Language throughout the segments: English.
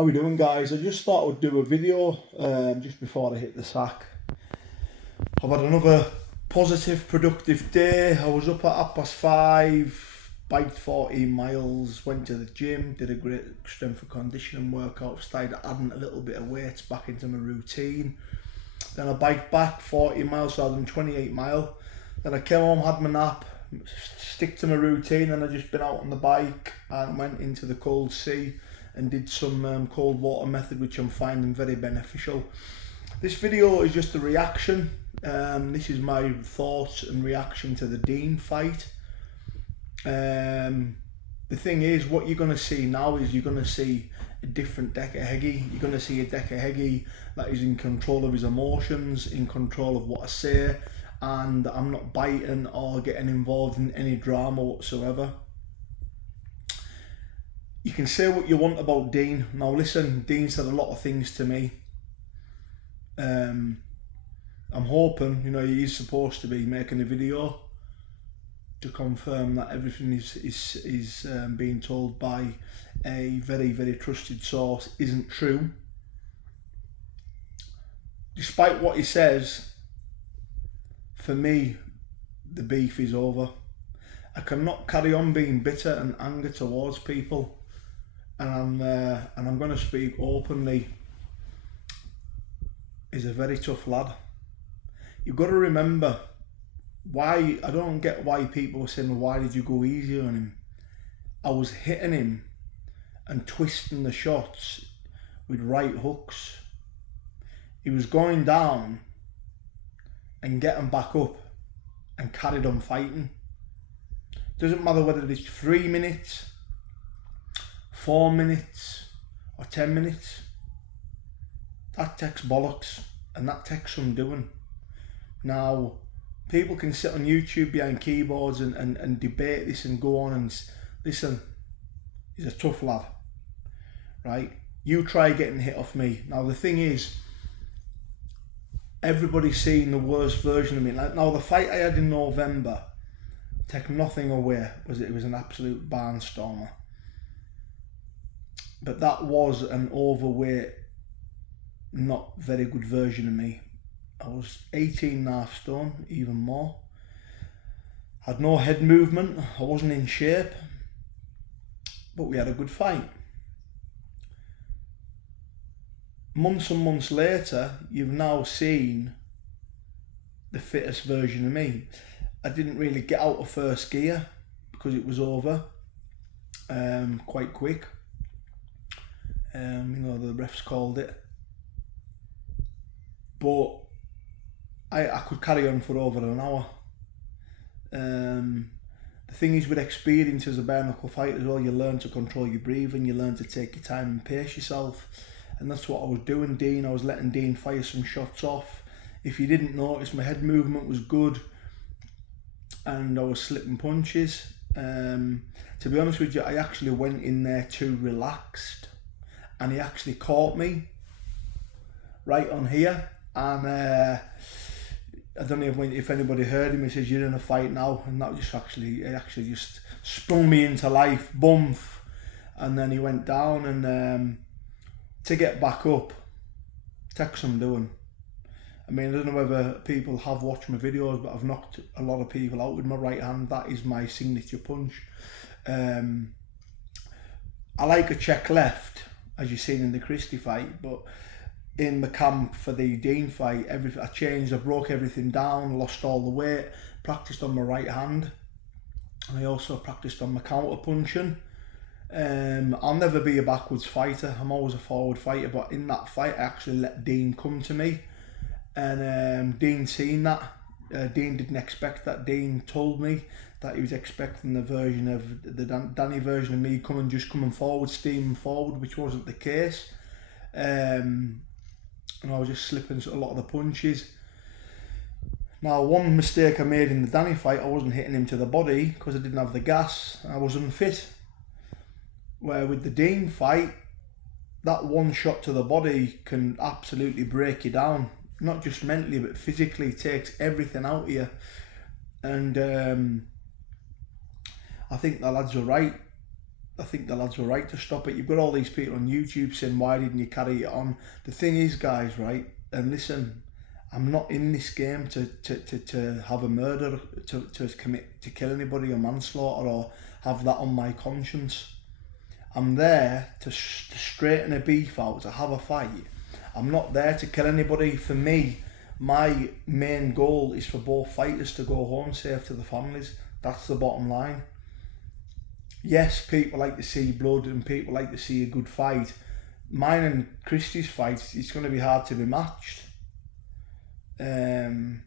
How we doing, guys? I just thought I would do a video just before I hit the sack. I've had another positive, productive day. I was up at 5:30, biked 14 miles, went to the gym, did a great strength and conditioning workout, started adding a little bit of weights back into my routine. Then I biked back 40 miles, so I'd done 28 mile. Then I came home, had my nap, stick to my routine, and I just been out on the bike and went into the cold sea and did some cold water method, which I'm finding very beneficial. This video is just a reaction. This is my thoughts and reaction to the Dean fight. The thing is, what you're going to see now is you're going to see a different Decca Heggie'S. You're going to see a Decca Heggie'S that is in control of his emotions, in control of what I say, and I'm not biting or getting involved in any drama whatsoever. You can say what you want about Dean. Now listen, Dean said a lot of things to me. I'm hoping, he's supposed to be making a video to confirm that everything is being told by a very, very trusted source isn't true. Despite what he says, for me, the beef is over. I cannot carry on being bitter and angry towards people. And I'm going to speak openly. He's a very tough lad. You've got to remember why. I don't get why people are saying, why did you go easy on him? I was hitting him and twisting the shots with right hooks. He was going down and getting back up and carried on fighting. Doesn't matter whether it's 3 minutes, 4 minutes or 10 minutes. That takes bollocks, and that takes some doing. Now, people can sit on YouTube behind keyboards and debate this and go on and listen, he's a tough lad, right? You try getting hit off me. Now the thing is, everybody's seen the worst version of me. Like, now the fight I had in November, take nothing away, it was an absolute barnstormer. But that was an overweight, not very good version of me. I was 18.5 stone, even more. Had no head movement, I wasn't in shape, but we had a good fight. Months and months later, you've now seen the fittest version of me. I didn't really get out of first gear because it was over quite quick. The refs called it, but I could carry on for over an hour. The thing is, with experience as a bare knuckle fighter as well, you learn to control your breathing, you learn to take your time and pace yourself, and that's what I was doing. I was letting Dean fire some shots off. If you didn't notice, my head movement was good and I was slipping punches. To be honest with you, I actually went in there too relaxed, and he actually caught me right on here, and I don't know if anybody heard him. He says, "You're in a fight now," and that just actually just sprung me into life, bump, and then he went down, and to get back up takes some doing. I mean, I don't know whether people have watched my videos, but I've knocked a lot of people out with my right hand. That is my signature punch. I like a check left, as you've seen in the Christie fight, but in the camp for the Dean fight, I broke everything down, lost all the weight, practiced on my right hand, and I also practiced on my counter punching. I'll never be a backwards fighter, I'm always a forward fighter, but in that fight I actually let Dean come to me, and Dean seen that. Dean didn't expect that. Dean told me that he was expecting the Danny version of me coming forward, steaming forward, which wasn't the case. And I was just slipping a lot of the punches. Now, one mistake I made in the Danny fight, I wasn't hitting him to the body because I didn't have the gas. I was unfit. Where with the Dean fight, that one shot to the body can absolutely break you down. Not just mentally, but physically, takes everything out of you. And I think the lads are right. I think the lads were right to stop it. You've got all these people on YouTube saying, why didn't you carry it on? The thing is, guys, right, and listen, I'm not in this game to have a murder, to commit, to kill anybody or manslaughter or have that on my conscience. I'm there to straighten a beef out, to have a fight. I'm not there to kill anybody. For me, my main goal is for both fighters to go home safe to the families. That's the bottom line. Yes, people like to see blood and people like to see a good fight. Mine and Christie's fight, it's going to be hard to be matched. So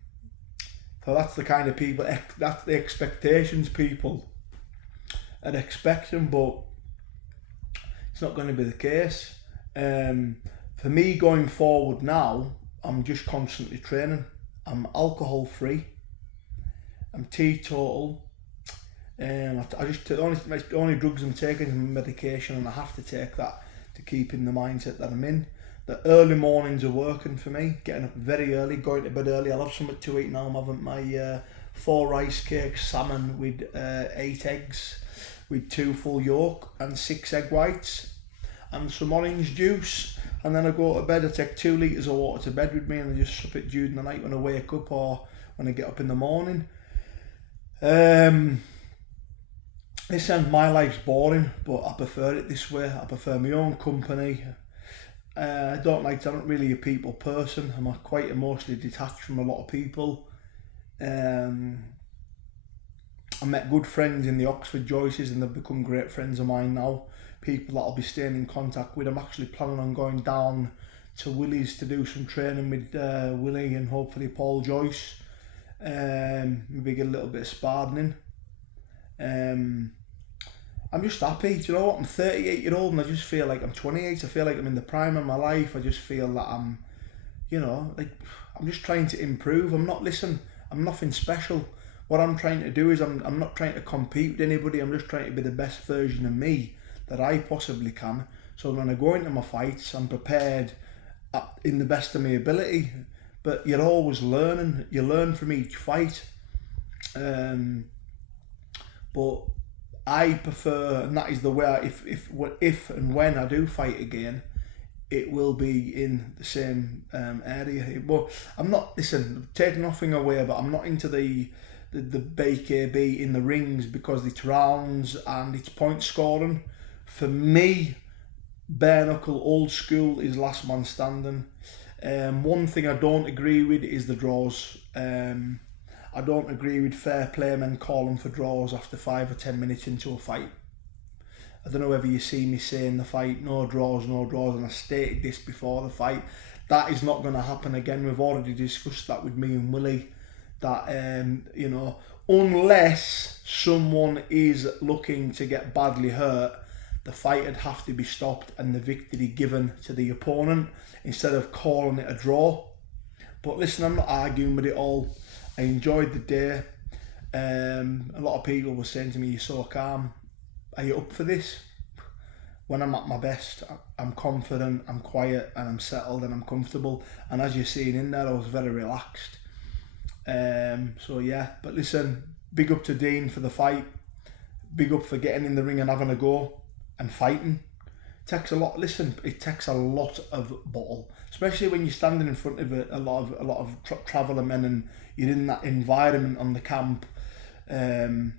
that's the kind of people, that's the expectations people are expecting, but it's not going to be the case. For me going forward now, I'm just constantly training. I'm alcohol free. I'm teetotal. I just the only drugs I'm taking is medication, and I have to take that to keep in the mindset that I'm in. The early mornings are working for me, getting up very early, going to bed early. I'll have something to eat now. I'm having my 4 rice cakes, salmon with 8 eggs, with 2 full yolk and 6 egg whites, and some orange juice. And then I go to bed. I take 2 litres of water to bed with me, and I just sup it during the night when I wake up or when I get up in the morning. Listen, my life's boring, but I prefer it this way. I prefer my own company. I'm not really a people person. I'm quite emotionally detached from a lot of people. I met good friends in the Oxford Joyces, and they've become great friends of mine now. People that I'll be staying in contact with. I'm actually planning on going down to Willie's to do some training with Willie and hopefully Paul Joyce. Maybe get a little bit of sparring in. I'm just happy. Do you know what? I'm 38-year-old and I just feel like I'm 28. I feel like I'm in the prime of my life. I just feel that I'm, I'm just trying to improve. I'm nothing special. What I'm trying to do is I'm not trying to compete with anybody. I'm just trying to be the best version of me that I possibly can. So when I go into my fights, I'm prepared in the best of my ability. But you're always learning. You learn from each fight. But I prefer, and that is the way, if and when I do fight again, it will be in the same area. But I'm not, taking nothing away, but I'm not into the BKB in the rings because it's rounds and it's point scoring. For me, bare knuckle, old school is last man standing. One thing I don't agree with is the draws. I don't agree with fair play men calling for draws after 5 or 10 minutes into a fight. I don't know whether you see me saying the fight, no draws, and I stated this before the fight. That is not going to happen again. We've already discussed that with me and Willie. That, unless someone is looking to get badly hurt, the fight would have to be stopped and the victory given to the opponent instead of calling it a draw. But listen, I'm not arguing with it all. I enjoyed the day. A lot of people were saying to me, you're so calm. Are you up for this? When I'm at my best, I'm confident, I'm quiet, and I'm settled and I'm comfortable. And as you're seeing in there, I was very relaxed. So yeah, but listen, big up to Dean for the fight. Big up for getting in the ring and having a go and fighting. It takes a lot of bottle, especially when you're standing in front of a lot of traveller men and you're in that environment on the camp. It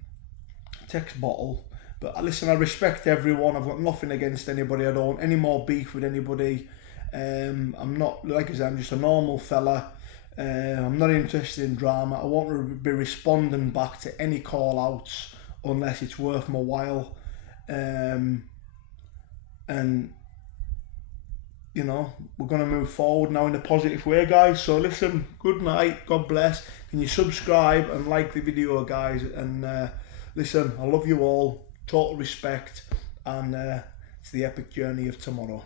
takes bottle. But listen, I respect everyone. I've got nothing against anybody. I don't want any more beef with anybody. I'm not, like I said, I'm just a normal fella. I'm not interested in drama. I won't be responding back to any call outs unless it's worth my while. And we're going to move forward now in a positive way, guys. So listen, good night, God bless. Can you subscribe and like the video, guys? And listen, I love you all, total respect, and it's the epic journey of tomorrow.